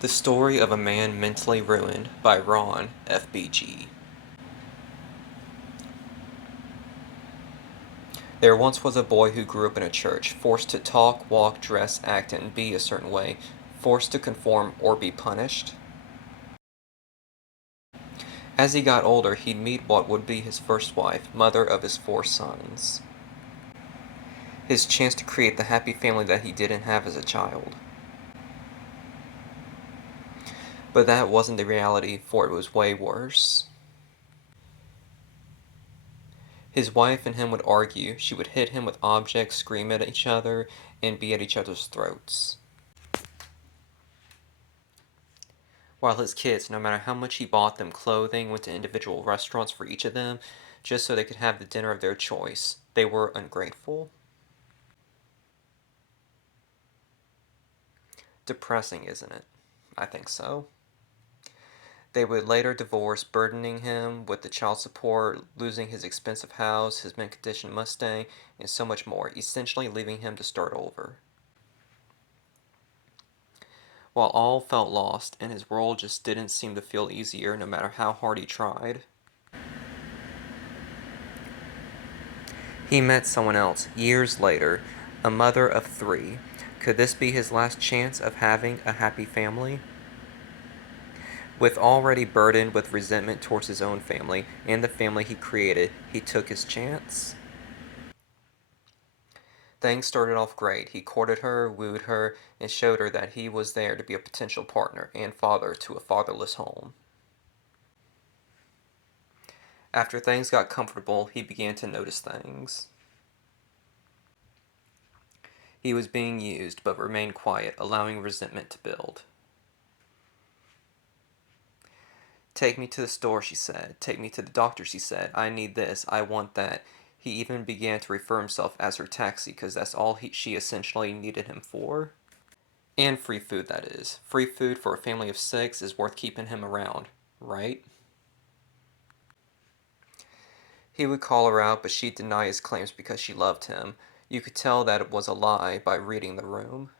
The Story of a Man Mentally Ruined by Ron F.B.G. There once was a boy who grew up in a church, forced to talk, walk, dress, act, and be a certain way, forced to conform or be punished. As he got older, he'd meet what would be his first wife, mother of his 4 sons. His chance to create the happy family that he didn't have as a child. But that wasn't the reality, for it was way worse. His wife and him would argue. She would hit him with objects, scream at each other, and be at each other's throats. While his kids, no matter how much he bought them clothing, went to individual restaurants for each of them, just so they could have the dinner of their choice, they were ungrateful. Depressing, isn't it? I think so. They would later divorce, burdening him with the child support, losing his expensive house, his mint-condition Mustang, and so much more, essentially leaving him to start over. While all felt lost, and his world just didn't seem to feel easier no matter how hard he tried. He met someone else, years later, a mother of 3. Could this be his last chance of having a happy family? With already burdened with resentment towards his own family and the family he created, he took his chance. Things started off great. He courted her, wooed her, and showed her that he was there to be a potential partner and father to a fatherless home. After things got comfortable, he began to notice things. He was being used, but remained quiet, allowing resentment to build. "Take me to the store," she said. "Take me to the doctor," she said. "I need this. I want that." He even began to refer himself as her taxi, because that's all she essentially needed him for. And free food, that is. Free food for a family of 6 is worth keeping him around, right? He would call her out, but she'd deny his claims because she loved him. You could tell that it was a lie by reading the room.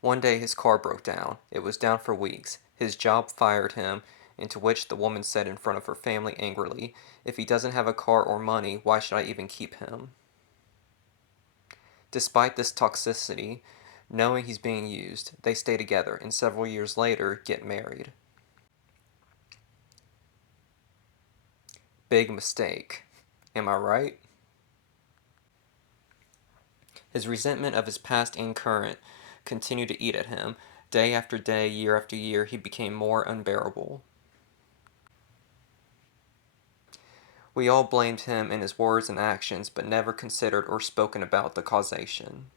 One day his car broke down. It was down for weeks. His job fired him, into which the woman said in front of her family angrily, "If he doesn't have a car or money, why should I even keep him?" Despite this toxicity, knowing he's being used, they stay together and several years later get married. Big mistake. Am I right? His resentment of his past and current continued to eat at him. Day after day, year after year, he became more unbearable. We all blamed him in his words and actions, but never considered or spoken about the causation.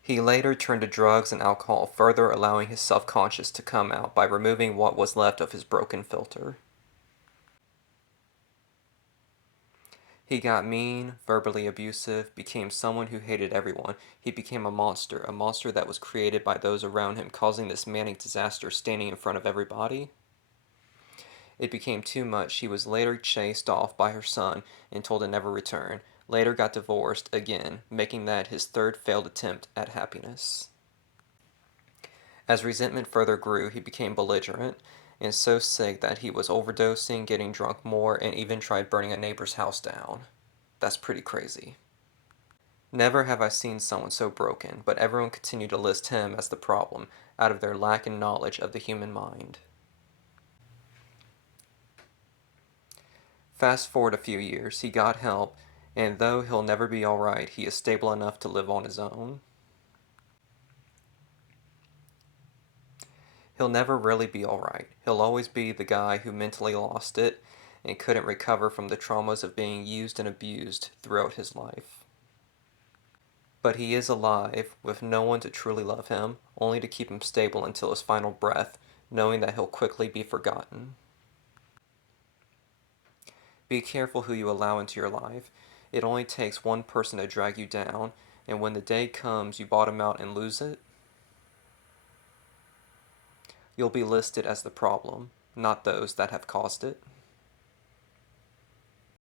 He later turned to drugs and alcohol, further allowing his self-conscious to come out by removing what was left of his broken filter. He got mean, verbally abusive, became someone who hated everyone. He became a monster that was created by those around him, causing this manic disaster standing in front of everybody. It became too much. She was later chased off by her son and told to never return. Later got divorced again, making that his 3rd failed attempt at happiness. As resentment further grew, he became belligerent and so sick that he was overdosing, getting drunk more, and even tried burning a neighbor's house down. That's pretty crazy. Never have I seen someone so broken, but everyone continued to list him as the problem, out of their lack in knowledge of the human mind. Fast forward a few years, he got help, and though he'll never be alright, he is stable enough to live on his own. He'll never really be alright. He'll always be the guy who mentally lost it and couldn't recover from the traumas of being used and abused throughout his life. But he is alive, with no one to truly love him, only to keep him stable until his final breath, knowing that he'll quickly be forgotten. Be careful who you allow into your life. It only takes one person to drag you down, and when the day comes you bottom out and lose it, you'll be listed as the problem, not those that have caused it.